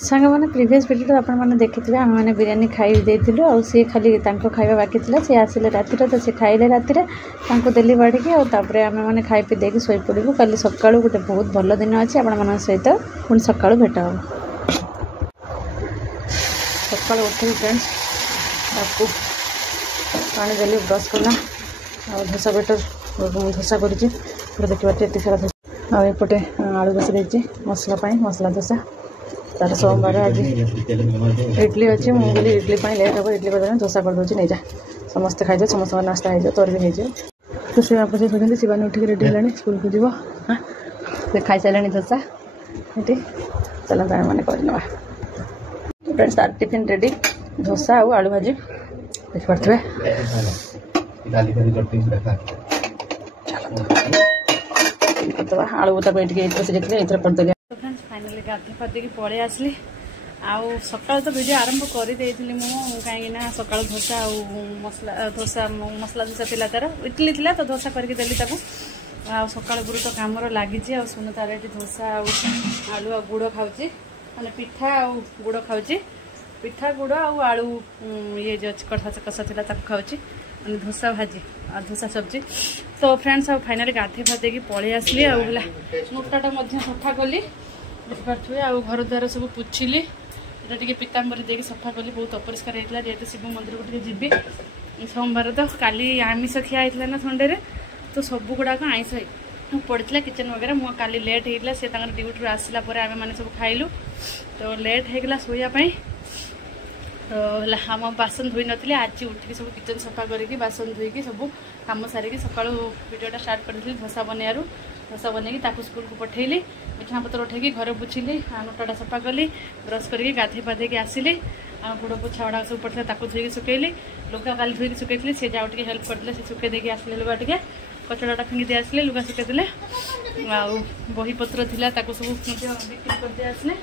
सांग मैंने previous video आपण मैंने देखी आम मैंने बिरियानी खाई देलु आ सी खाली खाଇବା बाकी था सी आसिले राति तो सी खाइले राति देली बाढ़ी आउे आम मैंने खाई पी देकी शोई पड़ू कल सका गोटे बहुत भल दिन अच्छे आपण सहित पुणी सका भेट हम सका उठी फ्रेंड्स आपको पानी देली ब्रश कला आ धोसा बेटर धोसा कर देखिए ये सारा धोसा आउटे आलू बस देती मसला मसला धोसा तार सोमवार आज इडली अच्छे मुझे इडली लेट हम इडली बदल धोसा कर दूसरी नहीं जा समस्ते खाई समस्त नास्ता हो तोर भी हो तो से आप सोचते शिवानी उठिक रेडी है स्कूल को जीव हाँ से खाई सारे धोसा ये चलता मैंने करना फ्रेंड्स तार टिफिन रेडी धोसा और आलू भाजी देखिए करदे आलू तक देखिए इधर करदे फाइनाली गाधी पादी पलि आसली आउ सका तो वीडियो आरंभ कर कहीं सका धोसा मसला धोसा मसला धोसा थी तार इडली थी तो धोसा करके देली सका गुरु तो कम लगी सुन तार ये धोसा आलू आ गुड़ खाऊँ मैंने पिठा आ गुड़ खाऊँ पिठा गुड़ आलू ये जो कथा कषा थी खाऊँ मैंने धोसा भाजी आ धोसा सब्जी तो फ्रेंड्स फाइनाली गाधी फादी पलि आसली आला मुक्ताटा सफा कली देखिपे आ घर द्वार सब पोछिली ये पीताम्बरी देकी सफा कली बहुत अपरिष्कार होता जेहतु शिव मंदिर को जी सोमवार तो काली आमिष खिया होता ना संडे तो सब गुड़ाक आइस पड़ता किचन वगैरह मुझे काली लेट होता सी ड्यूटी आसला आम मैंने सब खाइलु तो लेट होगा शोवाई तो आम बासन धोई नी आज उठिक सब किचन सफा करके बासन धोईकी सब कम सारिकी सका वीडियोटा स्टार्ट कर धोसा बनैयारू धोसा बनैकी स्कूल को पठेली मिठा पत्र उठेकी घर पोछिली नोटाटा सफा कली ब्रश करके गाधे पाधे आसिली गुड़ पोछा गुड़ा सब पड़ता धोईकी सुखेली लुगा काली धोईकी सुखी सी जाऊ टे हेल्प करते सी सुखे देकी आसिले लुगा टे कचड़ाटा फिंगी दे आसिले लुगा सुखेदे बही पत्र था सब बिक्री करदे आसिले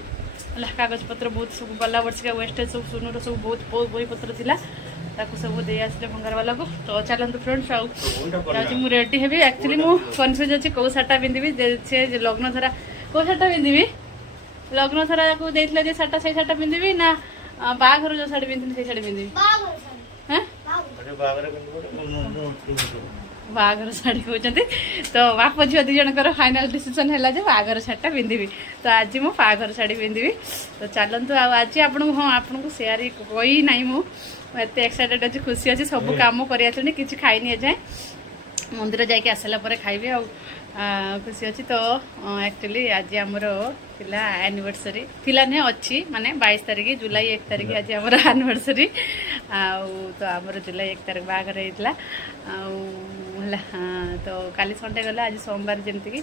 कागज पत्र बहुत सब गला वर्ष का वेस्टेज सब सुनूर सब बहुत बही पत्र था सब दे आसले भंगार वाला को तो चलते फ्रेंड्स मुझे रेडी हेबी एक्चुअली मुझे कन्फ्यूज अच्छी कौ सार्टा पिंधि से लग्न धरा कौ सार्टा पिंधि लग्न धरा को देते सार्टा से सार्टा पिंधि ना बाघर जो शाढ़ी पिंधि से शाढ़ी पिंधि बाघर शाढ़ी कहते तो बाप झील दी जनकर फाइनाल डिसीजन है बाघर शाढ़ी पिंधि तो आज मु बाघर शाढ़ी पिंधि तो चलतु आज आपको हाँ आपको सेयार कही ना मुझे एक्साइटेड अच्छी खुशी अच्छी सब कम कर किसी खाईनी जाए मंदिर जाके आसला खाइबे आ खुशी अच्छी तो एक्चुअली आज आमर थिला एनिवर्सरी थिला नहीं अच्छी माने 22 तारिख जुलाई 1 तारिख आज आमर एनिवर्सरी तो आमर जुलाई 1 तारिख बाहर होता तो काली संडे गला आज सोमवार जमती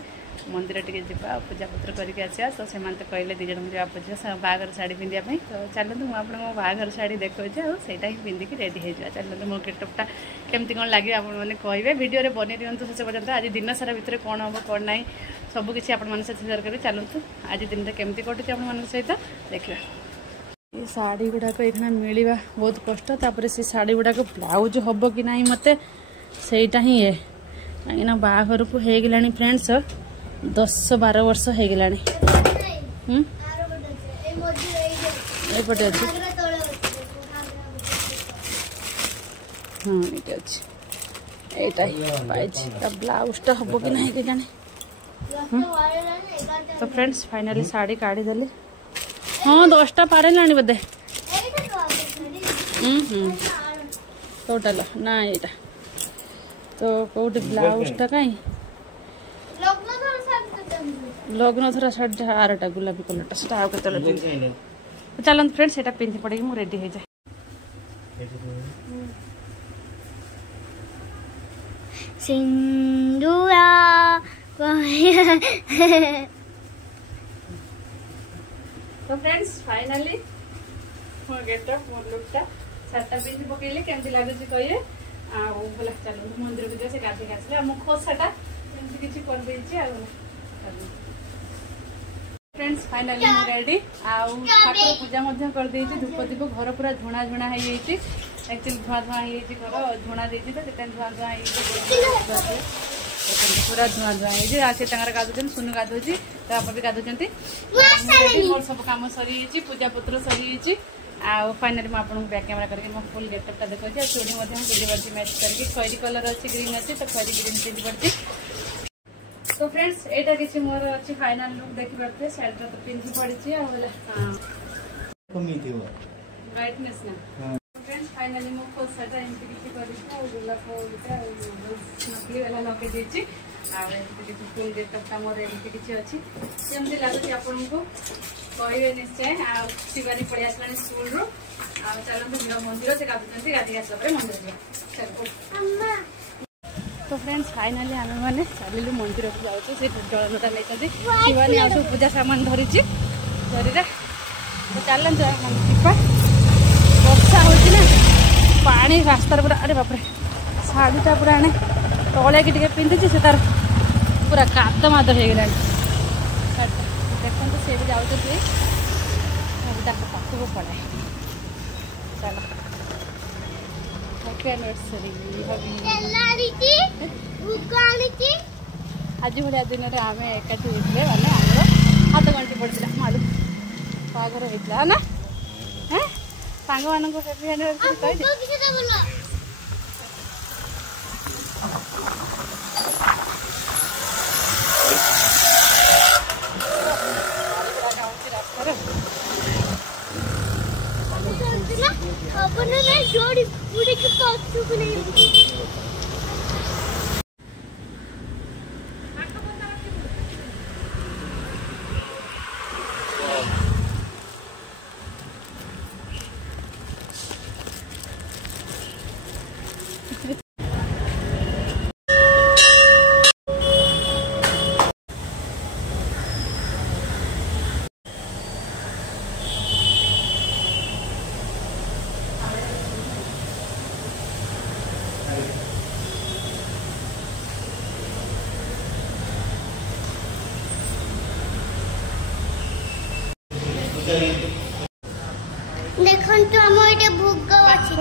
मंदिर टे जा पूजा पत्र करके आसा तो से कहले दिज मुझे बाप झील बाघर शाढ़ी पिंधापी तो चलते मुझे आपको बाघर शाढ़ी देखा सेटा ही पिंधिकी रेडी हो जाए चलते मो गेटअपटा केमती कौन लगे आपने कहे भिडियो बन दिखाँ शेष पर्यटन आज दिन सारा भितर कौन हम कौन ना सब किसी आप शेयर करेंगे चलतु आज दिन केमती कटुचे आप सहित देखा ये शाढ़ी गुड़ाक ये मिलवा बहुत कष्ट तापर से शाढ़ी गुड़ाक ब्लाउज हम कि ना मत सेटा ही है कहीं बाहर को हो गला फ्रेंड्स 10-12 वर्ष हो गला एपटे अच्छे हाँ ये अच्छे यहाँ ब्लाउजटा हम कि ना जाने तो फ्रेंड्स फाइनाली शाढ़ी काढ़ी देली हाँ 10टा पारे लानी बोधे टोटाल ना यहाँ तो कौटे ब्लाउजटा कहीं लग्न धरा शाढ़ी आरटा गुलाबी कलरटा से चलते फ्रेंड्स सेटा पिंधि पड़े मुझे रेडी हो जाए सिंदूरा तो फ्रेंड्स फाइनाली मो गेटअप मो लुकटा सार्टा पिंधि पकईले केमती लगुच कहे बोला चलो मंदिर को जाए गाधे आसले मो खोसाटा किसी कर फ्रेंड्स फाइनाली रेडी ठाकुर पूजा कर धूप दीप घर पूरा झुणा झुणा एक्चुअली धुआं धुआं घर झुणा देती तो धुआं धुआं पूरा धुआं धुआं हो आसे गाधुन सुनु गाधुची आप भी गाधुंट मोर सब कम सरी पूजा पत्र सरी फाइनाली मुझे आपको बैक कैमेरा करके मो फुल गेटअपटा देखा चूड़ी पिंधि पड़ी मैच करके खैरी कलर अच्छी ग्रीन अच्छी तो खैरी ग्रीन पिंधि पड़ी। तो फ्रेंड्स यहाँ किसी मोर अच्छी फाइनाल लुक देखी पारे शायद तो पिंधि पड़ी ब्राइटनेस ना फ्रेंड्स फाइनाली मो खोसाटा एमती किसी गोलाप नकली वाला लगे देती फुल गेटअपटा मोर एमती किसी अच्छी जमी लगुच आपको कहे निश्चय शिवानी पड़े आसला स्कूल रू चलते मंदिर से गाधुंट गाधी आसला मंदिर जाओ। तो फ्रेंड्स फाइनाली आम मैंने चलू मंदिर को जाऊँ से जलनटा नहीं शिवानी आ सब पूजा सामान धरी धरी तो चल वर्षा हो पानी रास्तार पूरा अरे बापरे शाढ़ीटा पूरा आने तले कि पिंधि से तार पूरा काद माद हो गला देखते सी भी जाऊँ पाखक पड़े चलो हैप्पी एनिवर्सरी आज भाया दिन में आम एकाठी होते मैंने हाथ गंटी पड़ा मालूम बाघर होता है ना सांग मान हैप्पी एनिवर्सरी कह देखो तो आम ये भोग अच्छी